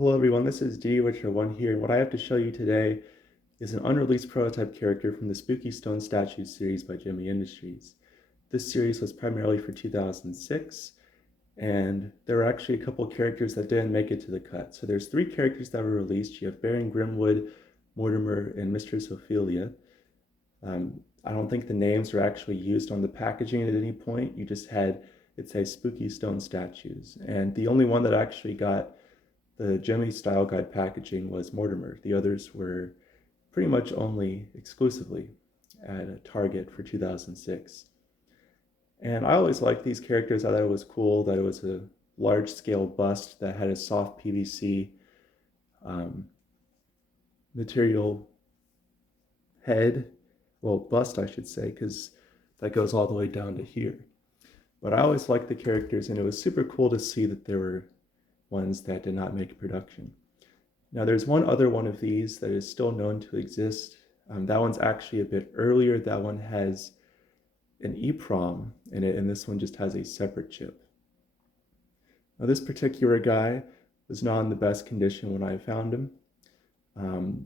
Hello everyone, this is D, Witcher 1 here, and what I have to show you today is an unreleased prototype character from the Spooky Stone Statues series by Gemmy Industries. This series was primarily for 2006, and there were actually a couple characters that didn't make it to the cut. So there's three characters that were released. You have Baron Grimwood, Mortimer, and Mistress Ophelia. I don't think the names were actually used on the packaging at any point. You just had, it says Spooky Stone Statues, and the only one that actually got the Gemmy style guide packaging was Mortimer. The others were pretty much only exclusively at a Target for 2006. And I always liked these characters. I thought it was cool that it was a large scale bust that had a soft PVC material head. Well, bust I should say, because that goes all the way down to here. But I always liked the characters, and it was super cool to see that there were ones that did not make production. Now there's one other one of these that is still known to exist. That one's actually a bit earlier. That one has an EEPROM in it, and this one just has a separate chip. Now this particular guy was not in the best condition when I found him.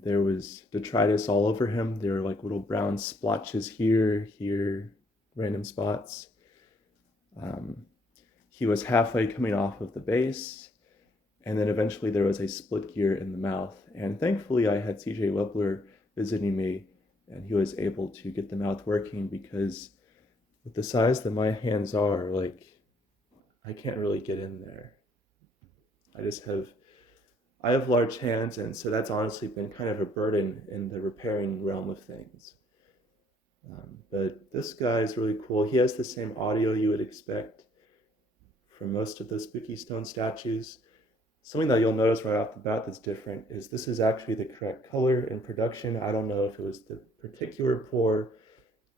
There was detritus all over him. There were like little brown splotches here, random spots. He was halfway coming off of the base, and then eventually there was a split gear in the mouth. And thankfully I had CJ Webler visiting me, and he was able to get the mouth working, because with the size that my hands are, like, I can't really get in there. I have large hands, and so that's honestly been kind of a burden in the repairing realm of things. But this guy is really cool. He has the same audio you would expect from most of the Spooky Stone statues. Something that you'll notice right off the bat that's different is this is actually the correct color in production. I don't know if it was the particular pour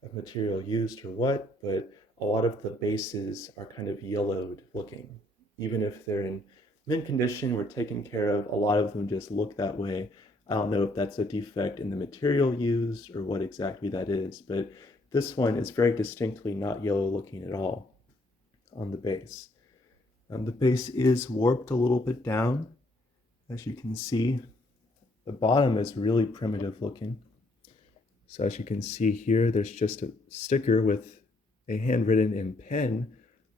of material used or what, but a lot of the bases are kind of yellowed looking. Even if they're in mint condition, were taken care of, a lot of them just look that way. I don't know if that's a defect in the material used or what exactly that is, but this one is very distinctly not yellow looking at all on the base. The base is warped a little bit down, as you can see. The bottom is really primitive looking. So as you can see here, there's just a sticker with a handwritten in pen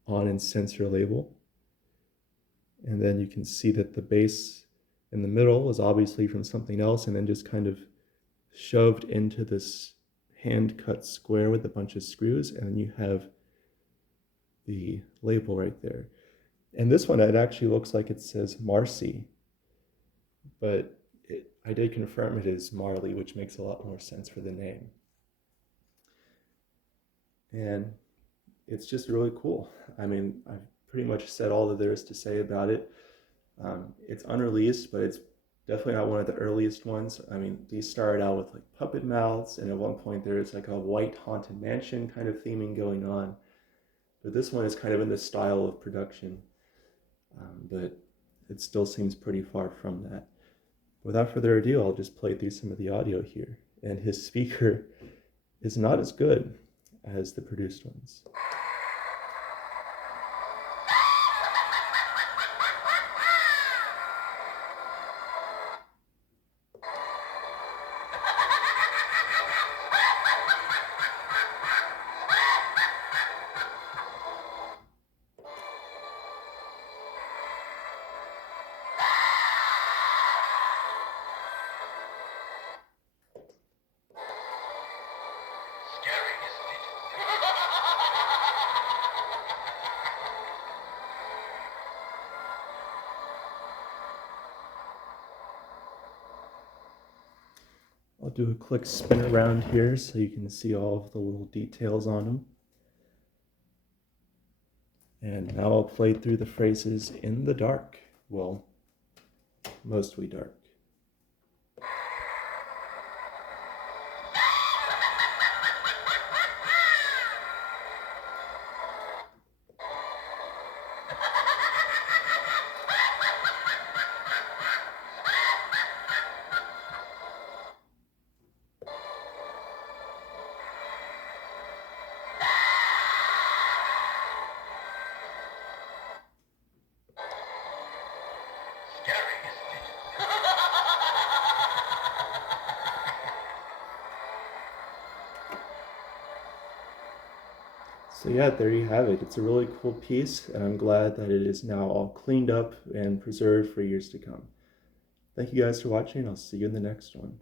on its sensor label. And then you can see that the base in the middle is obviously from something else, and then just kind of shoved into this hand-cut square with a bunch of screws, and you have the label right there. And this one, it actually looks like it says Marcy, but I did confirm it is Marley, which makes a lot more sense for the name. And it's just really cool. I mean, I've pretty much said all that there is to say about it. It's unreleased, but it's definitely not one of the earliest ones. I mean, these started out with like puppet mouths, and at one point there's like a white haunted mansion kind of theming going on. But this one is kind of in the style of production. But it still seems pretty far from that. Without further ado, I'll just play through some of the audio here. And his speaker is not as good as the produced ones. Scary, isn't it? I'll do a quick spin around here so you can see all of the little details on them. And now I'll play through the phrases in the dark. Well, mostly dark. Scary, isn't it? So yeah, there you have it. It's a really cool piece, and I'm glad that it is now all cleaned up and preserved for years to come. Thank you guys for watching. I'll see you in the next one.